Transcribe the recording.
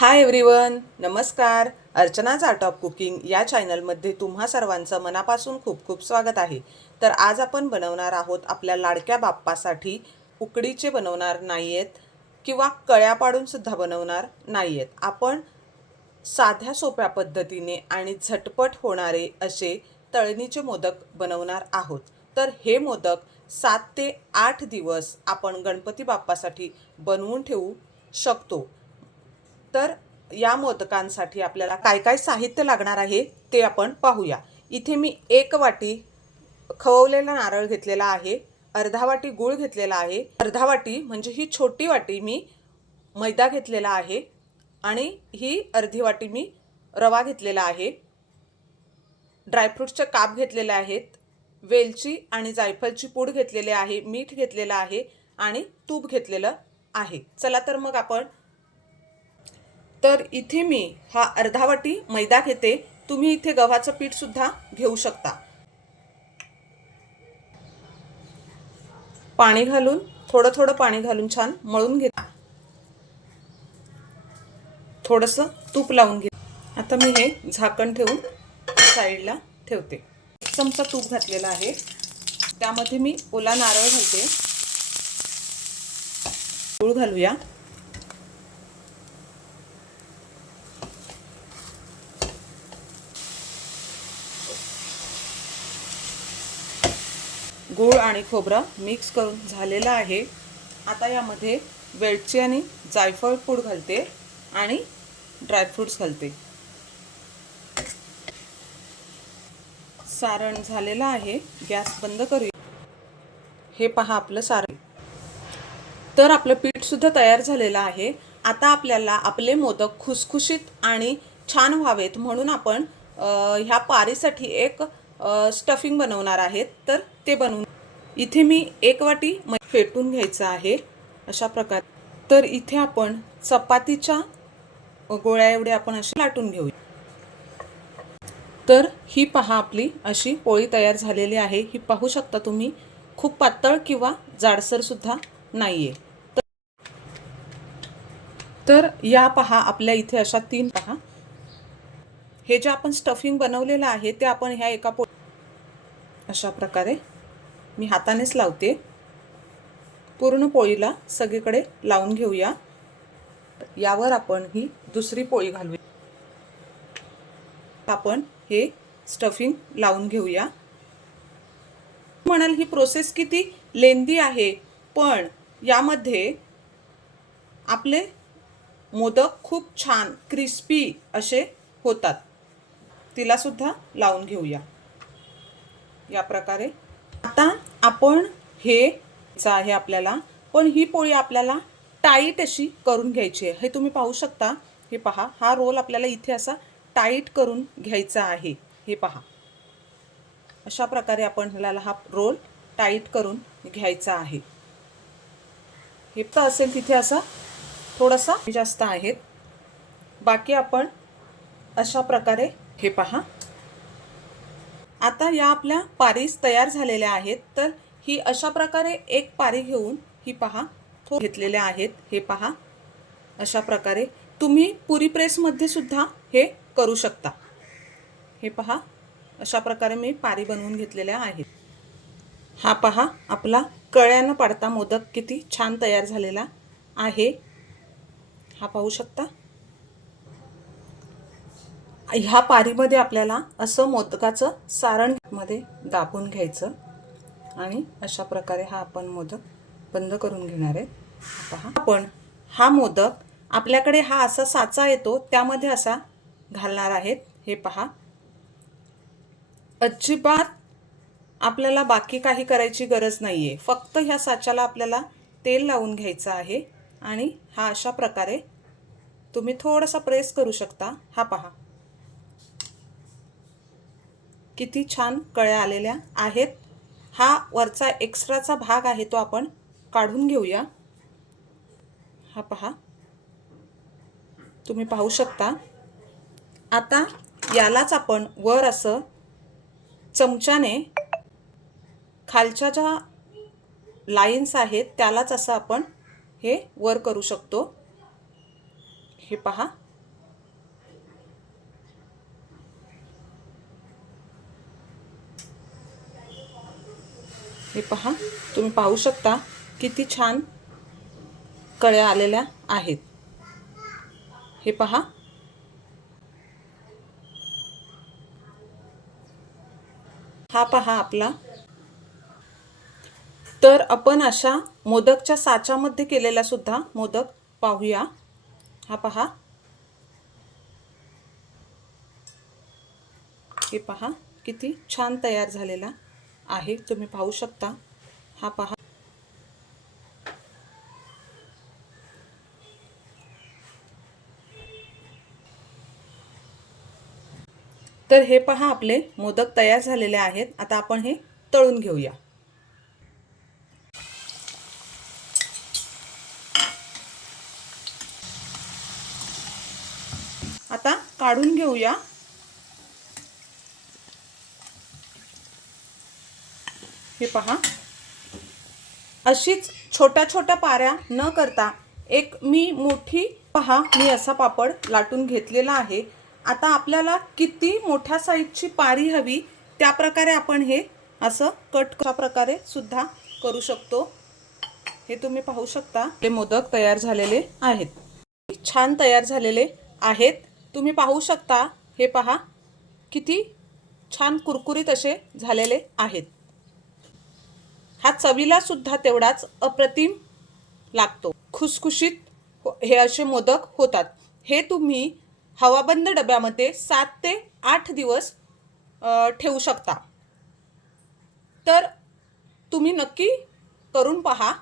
Hi everyone नमस्कार. अर्चनाज art of cooking या चॅनलमध्ये तुम्हा सर्वांचं मनापासून खूप खूप स्वागत आहे. तर आज आपण बनवणार आहोत आपल्या लाडक्या बाप्पासाठी उकडीचे बनवणार नाही आहेत किंवा कळ्या पाडून सुद्धा बनवणार नाही आहेत आपण साध्या सोप्या पद्धतीने आणि झटपट होणारे असे तळणीचे मोदक बनवणार आहोत. तर हे मोदक सात ते आठ दिवस आपण गणपती बाप्पासाठी बनवून ठेवू शकतो. तर या मोदकांसाठी आपल्याला काय काय साहित्य लागणार आहे ते आपण पाहूया. इथे मी एक वाटी खवलेला नारळ घेतलेला आहे अर्धा वाटी गूळ घेतलेला आहे अर्धा वाटी म्हणजे ही छोटी वाटी मी मैदा घेतलेला आहे आणि ही अर्धी वाटी मी रवा घेतलेला आहे. ड्रायफ्रूटचे काप घेतलेले आहेत वेलची आणि जायफळची पूड घेतलेली आहे मीठ घेतलेलं आहे आणि तूप घेतलेलं आहे. चला तर मग आपण तर इथे मी हा अर्धावटी मैदा घेते. तुम्ही इथे गव्हाचं पीठ सुद्धा घेऊ शकता. पाणी घालून थोडं थोडं पाणी घालून छान मळून घेता थोडंसं तूप लावून घे आता मी हे झाकण ठेवून साईडला ठेवते. एक चमचा तूप घातलेला आहे. त्यामध्ये मी ओला नारळ घालते. गूळ घालूया. गूळ आणि खोबरा मिक्स करून झालेला आहे. आता यामध्ये वेलची आणि जायफळ पूड घालते आणि ड्रायफ्रूट्स घालते. सारण झालेलं आहे. गॅस बंद करूया. हे पहा आपलं सारण. तर आपलं पीठ सुद्धा तयार झालेलं आहे. आता आपल्याला आपले मोदक खुसखुशीत आणि छान व्हावेत म्हणून आपण ह्या पारीसाठी एक स्टफिंग बनवणार आहेत. तर ते बनवून इथे मी एक वाटी फेटून घ्यायचं आहे अशा प्रकारे तर इथे आपण चपातीच्या गोळ्या एवढे आपण अशी लाटून घेऊया. तर ही पहा आपली अशी पोळी तयार झालेली आहे. ही पाहू शकता तुम्ही खूप पातळ किंवा जाडसर सुद्धा नाहीये. तर तर या पहा आपल्या इथे अशा तीन पहा. हे जे आपण स्टफिंग बनवलेलं आहे ते आपण ह्या एका पो अशा प्रकारे मी हातानेच लावते. पूर्ण पोळीला सगळीकडे लावून घेऊया. यावर आपण ही दुसरी पोळी घालूया. आपण हे स्टफिंग लावून घेऊया. म्हणाल ही प्रोसेस किती लेंदी आहे पण यामध्ये आपले मोदक खूप छान क्रिस्पी असे होतात. तिला सुद्धा लावून घेऊया. या प्रकारे आता आपण हे आहे आपल्याला पण ही पोळी आपल्याला टाईट अशी करून घ्यायची आहे. हे तुम्ही पाहू शकता. हे पहा हा रोल आपल्याला इथे असा टाईट करून घ्यायचा आहे. हे पहा. अशा प्रकारे आपण हा रोल टाईट करून घ्यायचा आहे. हे तर असेल तिथे असा थोडासा जास्त आहेत बाकी आपण अशा प्रकारे हे पहा. आता या आपल्या पारीस तयार झालेल्या आहेत तर ही अशा प्रकारे एक पारी घेऊन ही पहा थो घेतलेल्या आहेत हे पहा. अशा प्रकारे तुम्ही पुरी प्रेसमध्ये सुद्धा हे करू शकता. हे पहा अशा प्रकारे मी पारी बनवून घेतलेल्या आहेत. हा पहा आपला कळ्यानं पाडता मोदक किती छान तयार झालेला आहे. हा पाहू शकता. ह्या पारीमध्ये आपल्याला असं मोदकाचं सारणमध्ये दाबून घ्यायचं. आणि अशा प्रकारे हा आपण मोदक बंद करून घेणार आहे. पहा आपण हा मोदक आपल्याकडे हा असा साचा येतो त्यामध्ये असा घालणार आहेत. हे पहा. अजिबात आपल्याला बाकी काही करायची गरज नाही आहे फक्त ह्या साच्याला आपल्याला तेल लावून घ्यायचं आहे. आणि हा अशा प्रकारे तुम्ही थोडासा प्रेस करू शकता. हा पहा. किती छान कळ्या आलेल्या आहेत. हा वरचा एक्स्ट्राचा भाग आहे तो आपण काढून घेऊया. हा पहा. तुम्ही पाहू शकता. आता यालाच आपण वर असं चमच्याने खालच्या ज्या लाईन्स आहेत त्यालाच असं आपण हे वर करू शकतो. हे पहा. हे पहा तुम्ही पाहू शकता किती छान कळ्या आलेल्या आहेत. हे पहा. हा पहा आपला. तर आपण अशा मोदकच्या साच्यामध्ये केलेला सुद्धा मोदक पाहूया. हा पहा. हे पहा किती छान तयार झालेला आहे. तुम्ही पाहू शकता. हा पहा. तर हे पहा आपले मोदक तयार झालेले आहेत. आता आपण हे तळून घेऊया. आता काढून घेऊया. हे पहा. अशीच छोट्या छोट्या पाऱ्या न करता एक मी मोठी पहा मी असा पापड लाटून घेतलेला आहे. आता आपल्याला किती मोठ्या साईजची पारी हवी त्या प्रकारे आपण हे असं कट कशा प्रकारे सुद्धा करू शकतो हे तुम्ही पाहू शकता. ते मोदक तयार झालेले आहेत. छान तयार झालेले आहेत. तुम्ही पाहू शकता हे पहा किती छान कुरकुरीत असे झालेले आहेत. हा चवीला सुद्धा तेवढाच अप्रतिम लागतो. खुसखुशीत हे असे मोदक होतात. हे तुम्ही हवाबंद डब्यामध्ये सात ते आठ दिवस ठेवू शकता. तर तुम्ही नक्की करून पहा.